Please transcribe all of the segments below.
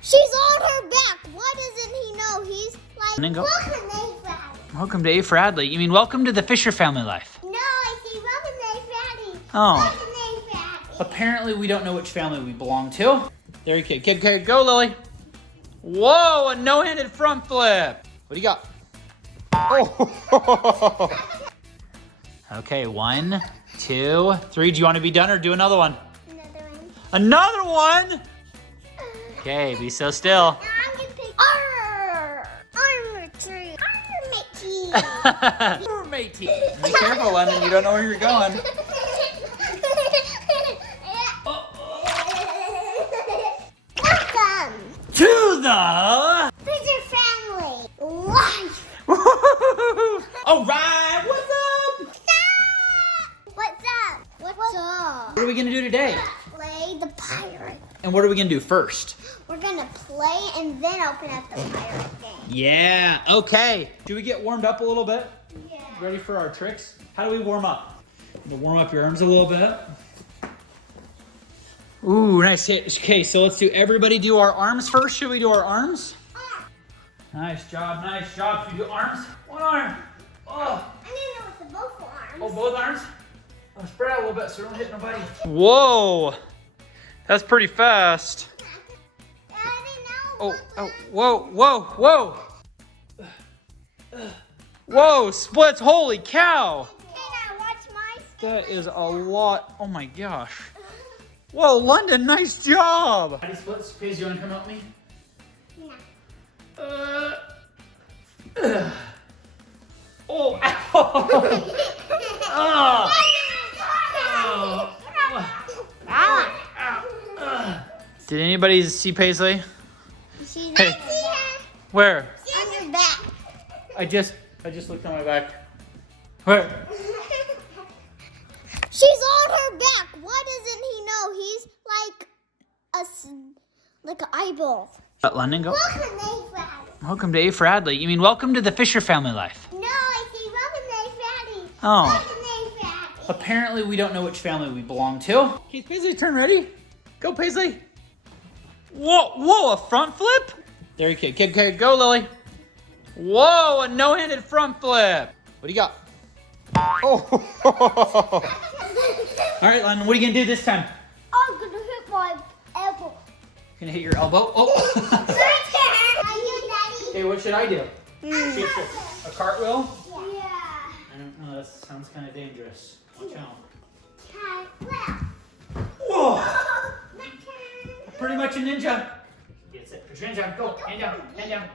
She's on her back. Why doesn't he know? He's like, welcome to A for Adley. Welcome to A for Adley. You mean welcome to the Fisher family life? No, I see welcome to A for Adley. Oh. Welcome to A for Adley. Apparently we don't know which family we belong to. There you go. Okay, go, Lily. Whoa, a no-handed front flip. What do you got? Oh. Okay, 1, 2, 3. Do you want to be done or do another one? Another one? Okay, be so still. Now I'm gonna pick armor Matey. Be careful, London. You don't know where you're going. Welcome To the Fisher family life. All right, what's up? What's up? What's up? What are we gonna do today? Play the pirate. And what are we gonna do first? We're gonna play and then open up the pirate game. Yeah, okay. Do we get warmed up a little bit? Yeah. Ready for our tricks? How do we warm up? You warm up your arms a little bit. Ooh, nice. Okay, so let's do, everybody do our arms first. Should we do our arms? Nice job, nice job. Should we do arms? One arm. Oh. I didn't know it's both arms. Oh, both arms? Oh, spread out a little bit so we don't hit nobody. Whoa, that's pretty fast. I didn't know. Oh, whoa. Whoa, splits, holy cow. Okay, now watch my That is a lot, oh my gosh. Whoa, London, nice job. Ready, splits? Paige, you wanna come help me? Yeah. Oh, ow. Did anybody see Paisley? She's Hey. not here. Where? On your back. I just looked on my back. Where? She's on her back. Why doesn't he know? He's like an eyeball. Let London go. Welcome to A for Adley. Welcome to A for Adley. You mean welcome to the Fisher family life? No, I see welcome to A for Adley. Oh. Welcome to A for Adley. Apparently we don't know which family we belong to. Okay, Paisley, turn ready. Go, Paisley. Whoa, a front flip? There you go. Okay, go, Lily. Whoa, a no-handed front flip. What do you got? Oh. All right, London, what are you gonna do this time? I'm gonna hit my elbow. Gonna hit your elbow? Oh. Daddy. Okay, what should I do? A cartwheel? Yeah. I don't know, that sounds kind of dangerous. Watch out. Well. Whoa, My turn. pretty much a ninja. Get it, put your hand down, go, hand down, hand down.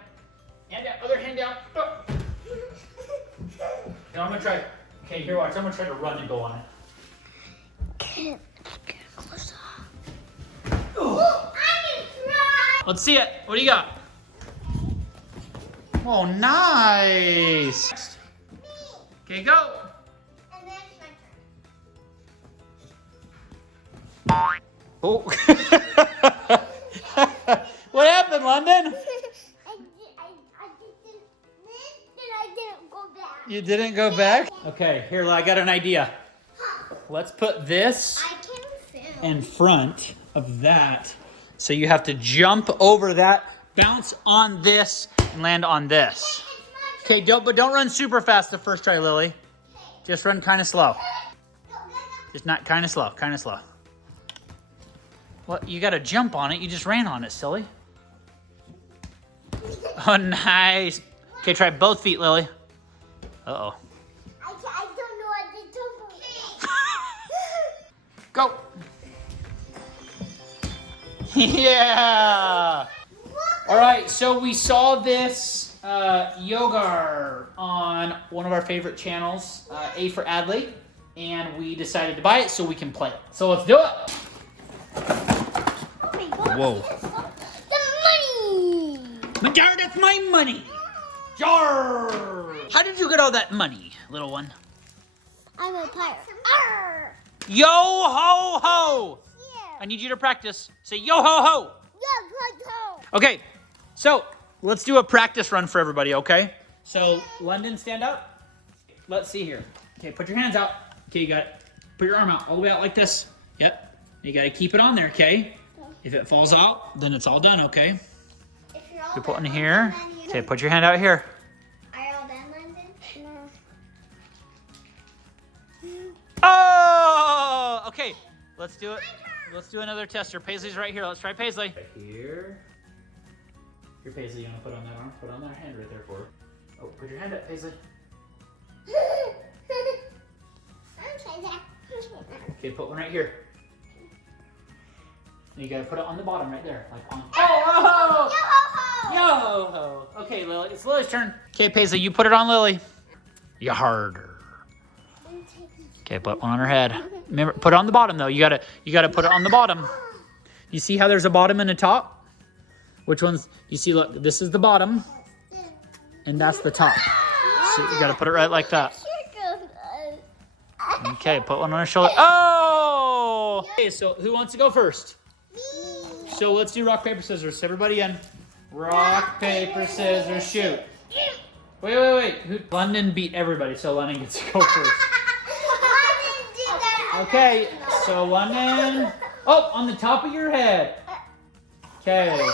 Hand down, other hand down. Oh. Now I'm gonna try, okay, here watch, I'm gonna try to run and go on it. Get close up. Oh. I'm gonna try. Let's see it, what do you got? Oh, nice. Okay, go. And then it's my turn. Oh. What happened, London? I didn't go back. You didn't go back? Okay, here, I got an idea. Let's put this I can film. in front of that. So you have to jump over that, bounce on this, and land on this. Okay, don't run super fast the first try, Lily. Just run kind of slow. Just not kind of slow, kind of slow. Well, you got to jump on it. You just ran on it, silly. Oh, nice. Okay, try both feet, Lily. Uh-oh. I don't know what to do. Go. Yeah. All right, so we saw this yoga on one of our favorite channels, A for Adley, and we decided to buy it so we can play it. So let's do it. Oh my God. Whoa. The money. Jar, that's my money. Jar. How did you get all that money, little one? I'm a pirate. Arr. Yo ho ho. Yeah. I need you to practice. Say yo ho ho. Yeah, go. Okay, so let's do a practice run for everybody, okay? So, London, stand up. Let's see here. Okay, put your hands out. Okay, you got it. Put your arm out, all the way out like this. Yep. You got to keep it on there, okay? If it falls out, then it's all done, okay? If you're all You put one done, here. then you- Okay, put your hand out here. Are you all done, London? No. Oh! Okay, let's do it. Let's do another tester. Paisley's right here. Let's try Paisley. Right here. Here, Paisley, you want to put on that arm? Put on that hand right there for her. Oh, put your hand up, Paisley. Okay, put one right here. And you gotta put it on the bottom right there. Like on. Oh! Yo-ho! Okay, Lily, it's Lily's turn. Okay, Paisley, you put it on Lily. You harder. Okay, put one on her head. Remember, put it on the bottom though. You gotta put it on the bottom. You see how there's a bottom and a top? Which ones? You see, look, this is the bottom, and that's the top. So you gotta put it right like that. Okay, put one on her shoulder. Oh! Okay, so who wants to go first? Me. So let's do rock, paper, scissors. Everybody in. Rock, paper, scissors, shoot. Wait. London beat everybody, so London gets to go first. Okay, so London. Oh, on the top of your head. Okay.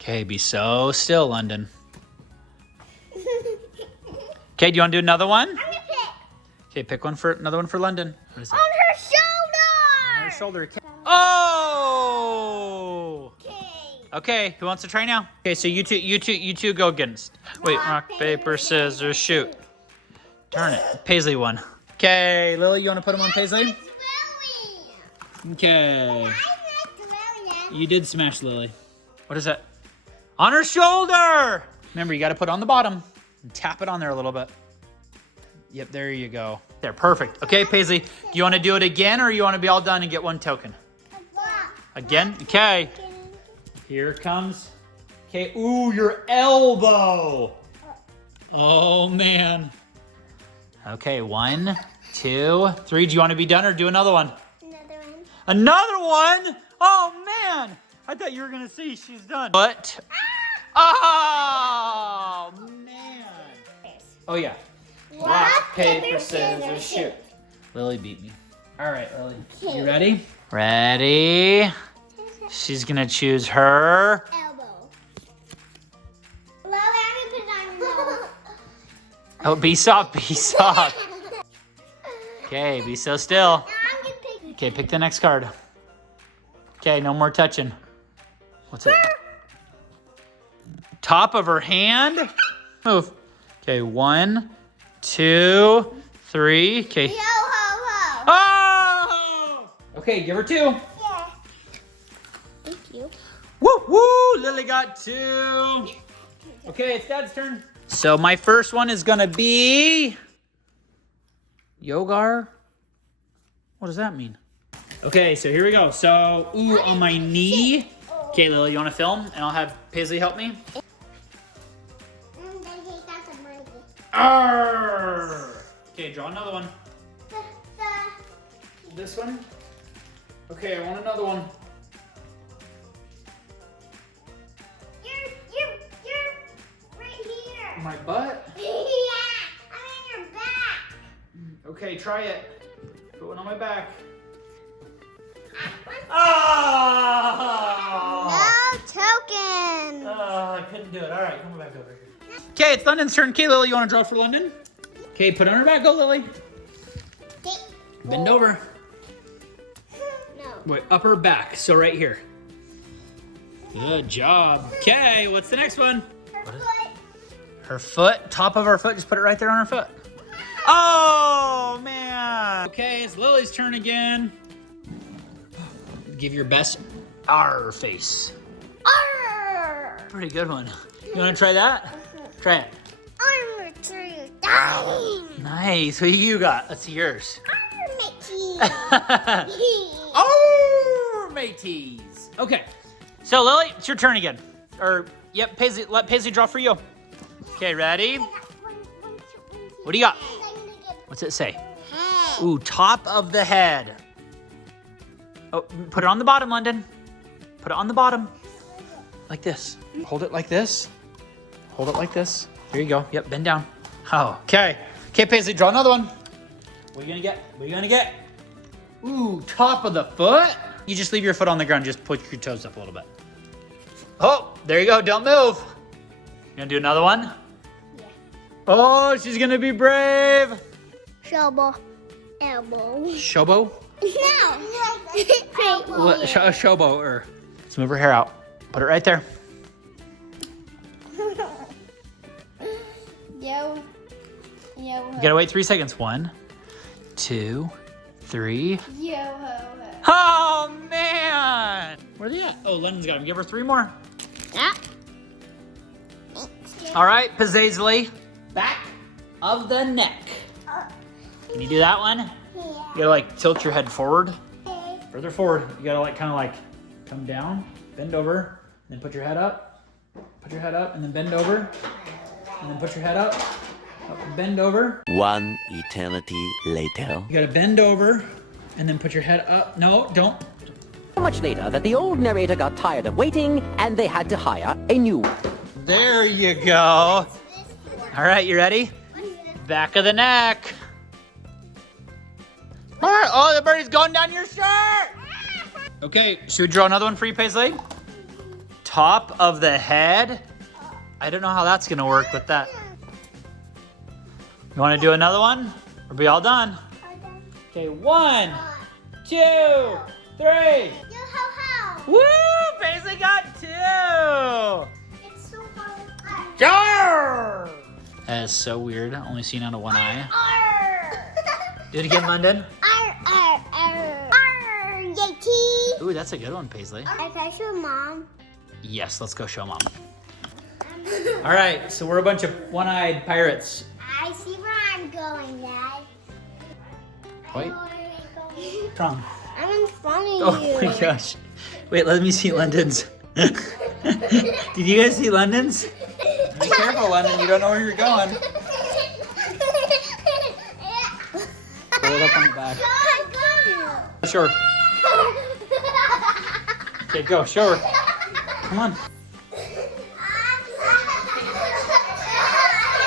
Okay, be so still, London. Okay, do you want to do another one? I'm gonna pick. Okay, pick another one for London. What is it? On her shoulder. On her shoulder. Oh! Okay, who wants to try now? Okay, so you two go against. Wait, rock, paper, scissors, shoot. Darn it, Paisley won. Okay, Lily, you want to put them on Paisley? Okay. You did smash Lily. What is that? On her shoulder! Remember, you got to put it on the bottom and tap it on there a little bit. Yep, there you go. There, perfect. Okay, Paisley, do you want to do it again or you want to be all done and get one token? Again? Okay. Here it comes. Okay, ooh, your elbow. Oh, man. Okay, 1, 2, 3. Do you want to be done or do another one? Another one. Another one? Oh, man. I thought you were going to see she's done. But, oh, man. Oh, yeah. Rock, paper, scissors, shoot. Lily beat me. All right, Lily. You ready? Ready. She's going to choose her. Elbow. Lily, I'm gonna put it on your nose. Oh, be soft, be soft. Okay, be so still. I'm gonna pick. Okay, pick the next card. Okay, no more touching. What's it? Top of her hand. Move. Okay, 1, 2, 3. Okay. Yo ho ho. Oh! Okay, give her 2. Yeah. Thank you. Woo woo! Lily got 2. Okay, it's Dad's turn. So my first one is gonna be Yogar. What does that mean? Okay, so here we go. So, ooh, on my knee. Okay, Lily, you want to film? And I'll have Paisley help me. Arr! Okay, draw another one. This one. Okay, I want another one. You're right here. My butt. Yeah, I'm in your back. Okay, try it. Put one on my back. Oh! No token. Oh, I couldn't do it. All right, come back over here. Okay, it's London's turn. Okay, Lily, you want to draw for London? Okay, put it on her back. Go, Lily. Bend over. No. Wait, upper back. So right here. Good job. Okay, what's the next one? Her foot. Her foot. Top of her foot. Just put it right there on her foot. Oh, man. Okay, it's Lily's turn again. Give your best R face. Arr. Pretty good one. You want to try that? Try it. Armor tree. Dying. Nice. What you got? Let's see yours. Armor Mickey. Oh, mateys. Okay. So, Lily, it's your turn again. Or, yep, Paisley, let Paisley draw for you. Okay, ready? What do you got? What's it say? Head. Ooh, top of the head. Oh, put it on the bottom, London. Put it on the bottom. Like this. Hold it like this. Hold it like this. Here you go. Yep, bend down. Oh, okay. Okay, Paisley, draw another one. What are you gonna get? What are you gonna get? Ooh, top of the foot? You just leave your foot on the ground, just put your toes up a little bit. Oh, there you go, don't move. You gonna do another one? Yeah. Oh, she's gonna be brave. Shobo. Elbow. Shobo? No. What, a shobo, or let's move her hair out. Put it right there. Yo. You gotta wait 3 seconds. 1, 2, 3. Yo ho ho. Oh man! Where are they at? Oh, London's got him. Give her 3 more. Yeah. All right, Pizzazely. Back of the neck. Can you do that one? Yeah. You gotta like tilt your head forward. Further forward. You gotta like kind of like come down, bend over, then put your head up. Put your head up and then bend over. And then put your head up, bend over. 1 eternity later. You gotta bend over and then put your head up. No, don't. So much later that the old narrator got tired of waiting and they had to hire a new one. There you go. All right, you ready? Back of the neck. All right, oh, the birdie's going down your shirt. Okay, should we draw another one for you, Paisley? Top of the head. I don't know how that's gonna work with that. You wanna do another one? Or be all done? Okay, 1, 2, 3. Yo ho ho. Woo! Paisley got 2. It's so hard. Yarr! That is so weird. Only seen out of one eye. Do it again, London. Yeti. Ooh, that's a good one, Paisley. Can I show Mom? Yes, let's go show Mom. All right, so we're a bunch of one-eyed pirates. I see where I'm going, Dad. Wait, what's wrong? I'm in front of Oh you. my gosh. Wait, let me see London's. Did you guys see London's? Be careful, London. You don't know where you're going. Pull it up on the back. Sure. Okay, go. Show her. Come on.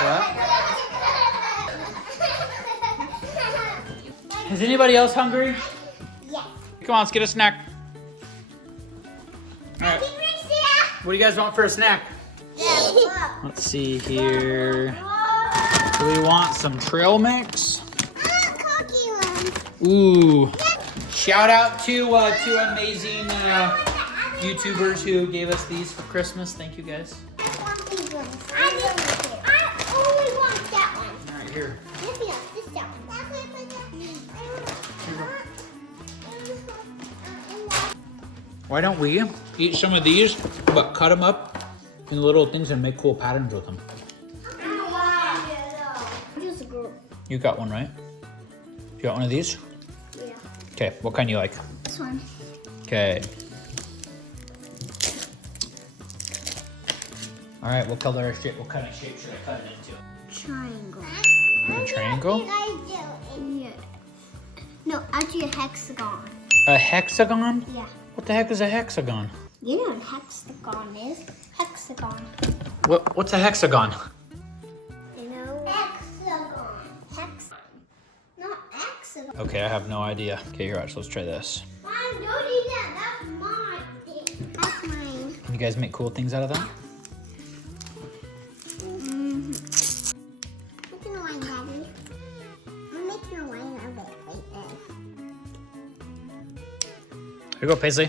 What? Is anybody else hungry? Yes. Come on, let's get a snack. All right. What do you guys want for a snack? Let's see here. Do we want some trail mix? Cookie ones. Ooh. Shout out to 2 amazing YouTubers who gave us these for Christmas. Thank you guys. I want these ones. I only want that one. All right, here. This one. Why don't we eat some of these, but cut them up in little things and make cool patterns with them? You got one, right? You got one of these? Yeah. Okay, what kind do you like? This one. Okay. All right, what kind of shape should I cut it into? Triangle. A triangle? Yeah. No, actually a hexagon. A hexagon? Yeah. What the heck is a hexagon? You know what hexagon is? Hexagon. What's a hexagon? You know? Hexagon. Hexagon. Not hexagon. Okay, I have no idea. Okay, here, let's try this. Mom, don't eat that. That's mine. That's mine. Can you guys make cool things out of that? Making a wine, Daddy. I'm making a wine of it right there. Here you go, Paisley.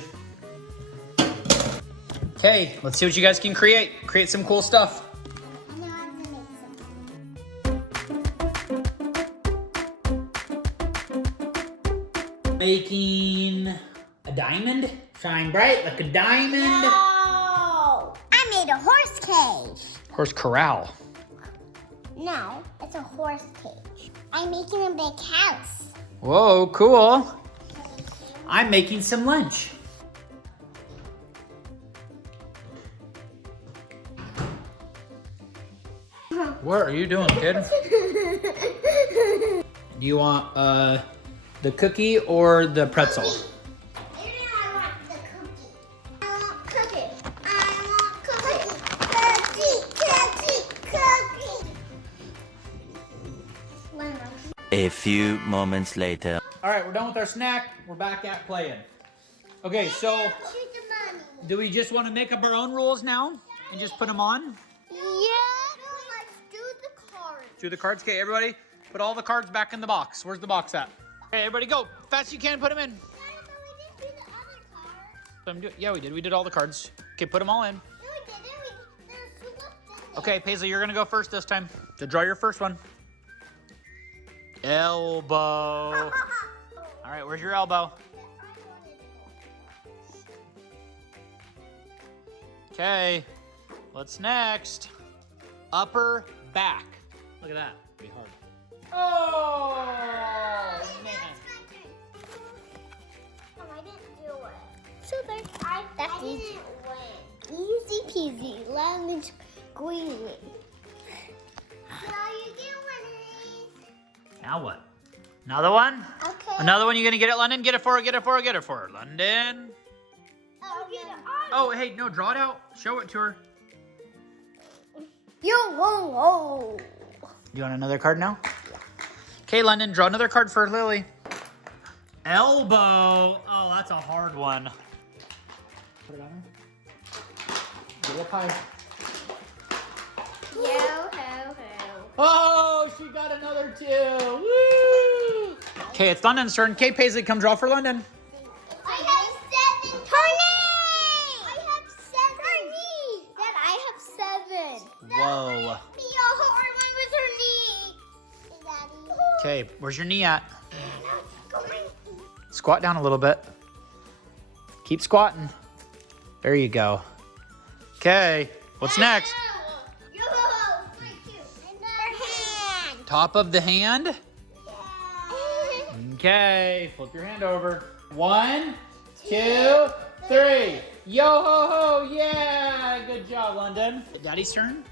Okay, let's see what you guys can create. Create some cool stuff. And now I'm gonna make some. Making a diamond. Shine bright like a diamond. No! I made a horse cage. Horse corral. No, it's a horse cage. I'm making a big house. Whoa, cool. I'm making some lunch. What are you doing, kid? Do you want the cookie or the pretzel? I want the cookie. I want cookie. I want cookie. Cookie. A few moments later. All right, right, we're done with our snack. We're back at playing. Okay, so Choose the money. do we just want to make up our own rules now and just put them on? Yeah. Let's do the cards. Do the cards. Okay, everybody, put all the cards back in the box. Where's the box at? Okay, everybody go. Fast as you can, put them in. Yeah, we did. We did all the cards. Okay, put them all in. No, we didn't. There's two left in there. Okay, Paisley, you're gonna go first this time. So draw your first one. Elbow. All right, where's your elbow? Okay, what's next? Upper back. Look at that. Be hard. Oh man. I didn't do it. So there. That's easy. Easy peasy, lemon squeezy. Now you get one of these. Now what? Another one? Okay. Another one. You gonna get it, London? Get it for her. Get it for her. Get it for her, London. Oh, get it on. Oh, hey, no, draw it out. Show it to her. Yo, whoa, whoa. You want another card now? Okay, London, draw another card for Lily. Elbow. Oh, that's a hard one. Put it on her. Get it up high. Yo, ho, ho. Oh, she got another 2. Woo! Okay, it's London's turn. Okay, Paisley, come draw for London. I have 7 turnies. I have 7 turnies. Dad, I have 7. Whoa. Be a hard one with her knee. Daddy. Okay, where's your knee at? Come on. Squat down a little bit. Keep squatting. There you go. Okay, what's next? Yo, thank you. And her hand. Top of the hand. Yeah. Okay, flip your hand over. 1, 2, 3. Yo ho ho, yeah! Good job, London. Daddy's turn.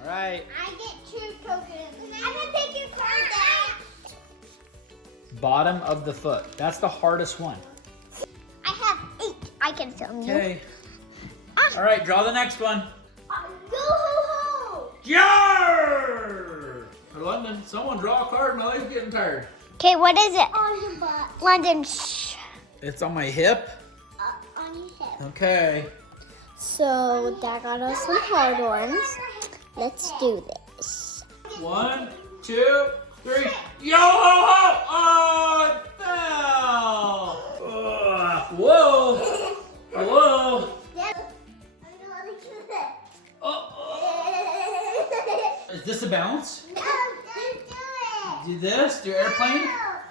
All right. I get 2 tokens. I'm gonna take your card, Dad. Bottom of the foot. That's the hardest one. I have 8. I can film you. Okay. All right, draw the next one. Yo ho ho. Yarr! For London, someone draw a card. My leg's getting tired. Okay, what is it? On your butt. London, shh. It's on my hip. On your hip. Okay. So that got us some hard ones. Let's do this. 1, 2, 3. Yo ho ho! Oh, it fell! Ugh. Whoa! Whoa! Oh. Is this a bounce? No, don't do it. Do this? Do airplane?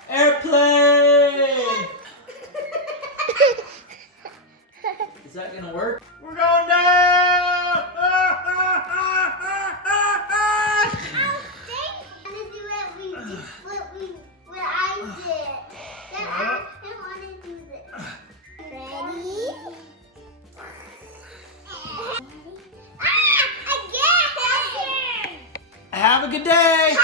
Airplane! Is that gonna work? We're going down! What I did. Then I want to do this. Ready? Again! Have a good day!